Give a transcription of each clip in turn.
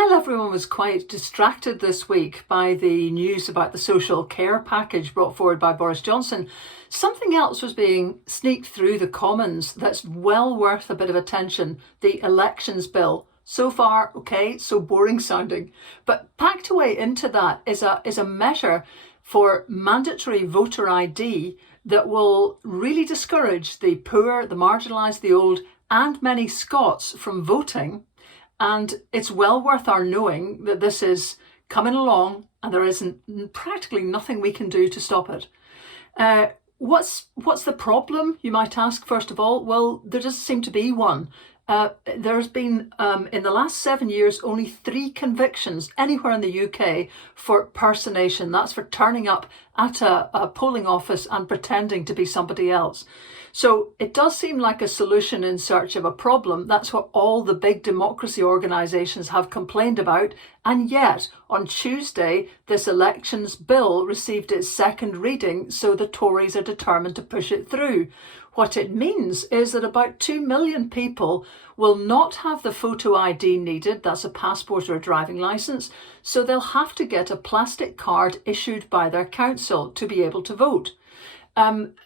while everyone was quite distracted this week by the news about the social care package brought forward by Boris Johnson, something else was being sneaked through the Commons that's well worth a bit of attention: the elections bill. So far, okay, so boring sounding. But packed away into that is a measure for mandatory voter ID that will really discourage the poor, the marginalised, the old, and many Scots from voting. And it's well worth our knowing that this is coming along and there isn't practically nothing we can do to stop it. What's the problem, you might ask, first of all? Well, there doesn't seem to be one. There's been, in the last 7 years, only 3 convictions anywhere in the UK for personation. That's for turning up at a polling office and pretending to be somebody else. So it does seem like a solution in search of a problem. That's what all the big democracy organisations have complained about. And yet, on Tuesday, this elections bill received its second reading, so the Tories are determined to push it through. What it means is that about 2 million people will not have the photo ID needed, that's a passport or a driving licence, so they'll have to get a plastic card issued by their council to be able to vote.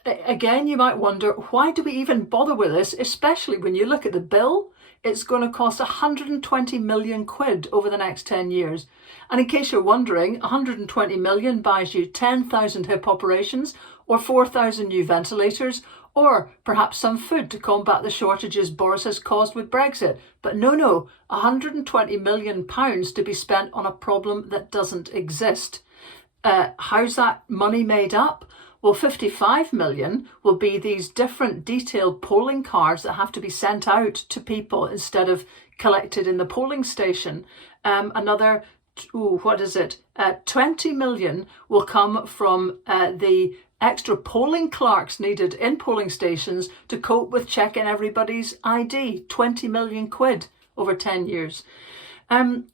Again, you might wonder, why do we even bother with this, especially when you look at the bill? It's going to cost 120 million quid over the next 10 years. And in case you're wondering, 120 million buys you 10,000 hip operations or 4,000 new ventilators, or perhaps some food to combat the shortages Boris has caused with Brexit. But no, 120 million pounds to be spent on a problem that doesn't exist. How's that money made up? Well, 55 million will be these different detailed polling cards that have to be sent out to people instead of collected in the polling station. Another 20 million will come from the extra polling clerks needed in polling stations to cope with checking everybody's ID. 20 million quid over 10 years.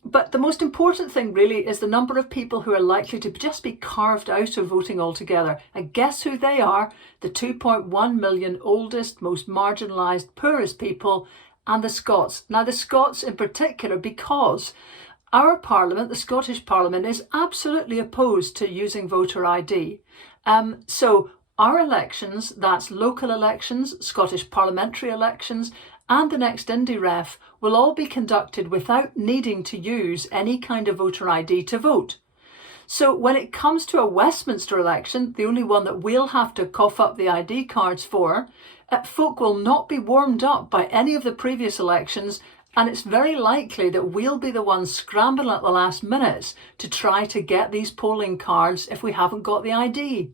But the most important thing really is the number of people who are likely to just be carved out of voting altogether. And guess who they are? The 2.1 million oldest, most marginalised, poorest people, and the Scots. Now the Scots in particular, because our Parliament, the Scottish Parliament, is absolutely opposed to using voter ID. So our elections, that's local elections, Scottish parliamentary elections, and the next Indie Ref will all be conducted without needing to use any kind of voter ID to vote. So when it comes to a Westminster election, the only one that we'll have to cough up the ID cards for, folk will not be warmed up by any of the previous elections, and it's very likely that we'll be the ones scrambling at the last minute to try to get these polling cards if we haven't got the ID.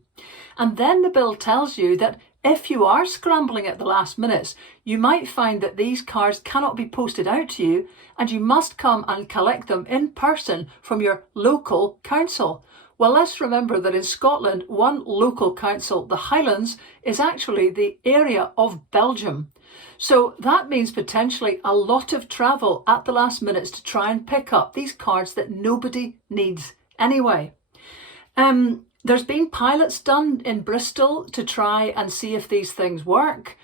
And then the bill tells you that if you are scrambling at the last minute, you might find that these cards cannot be posted out to you and you must come and collect them in person from your local council. Well, let's remember that in Scotland, one local council, the Highlands, is actually the area of Belgium. So that means potentially a lot of travel at the last minutes to try and pick up these cards that nobody needs anyway. There's been pilots done in Bristol to try and see if these things work.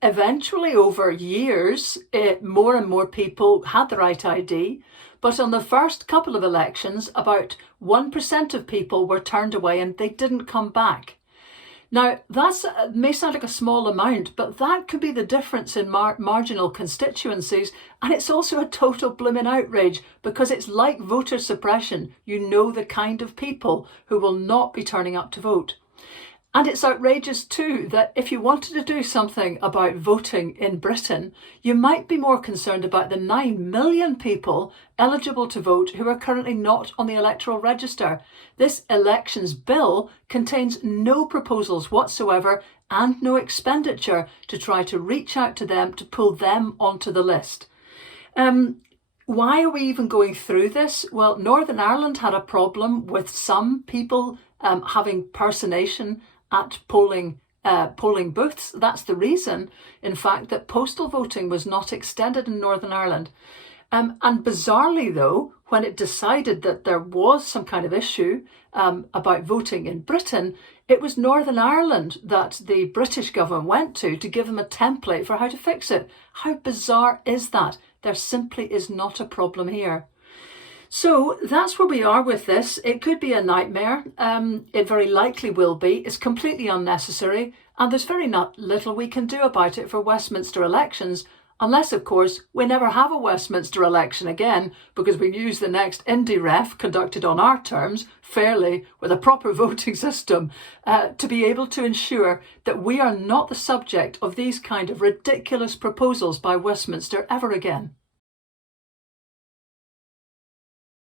Eventually, over years, more and more people had the right ID. But on the first couple of elections, about 1% of people were turned away and they didn't come back. Now, that may sound like a small amount, but that could be the difference in marginal constituencies. And it's also a total blooming outrage because it's like voter suppression. You know the kind of people who will not be turning up to vote. And it's outrageous too that if you wanted to do something about voting in Britain, you might be more concerned about the 9 million people eligible to vote who are currently not on the electoral register. This elections bill contains no proposals whatsoever and no expenditure to try to reach out to them to pull them onto the list. Why are we even going through this? Well, Northern Ireland had a problem with some people having personation at polling booths. That's the reason, in fact, that postal voting was not extended in Northern Ireland. And bizarrely, though, when it decided that there was some kind of issue about voting in Britain, it was Northern Ireland that the British government went to give them a template for how to fix it. How bizarre is that? There simply is not a problem here. So that's where we are with this. It could be a nightmare. It very likely will be. It's completely unnecessary. And there's very little we can do about it for Westminster elections. Unless, of course, we never have a Westminster election again, because we use the next indie ref conducted on our terms, fairly, with a proper voting system, to be able to ensure that we are not the subject of these kind of ridiculous proposals by Westminster ever again.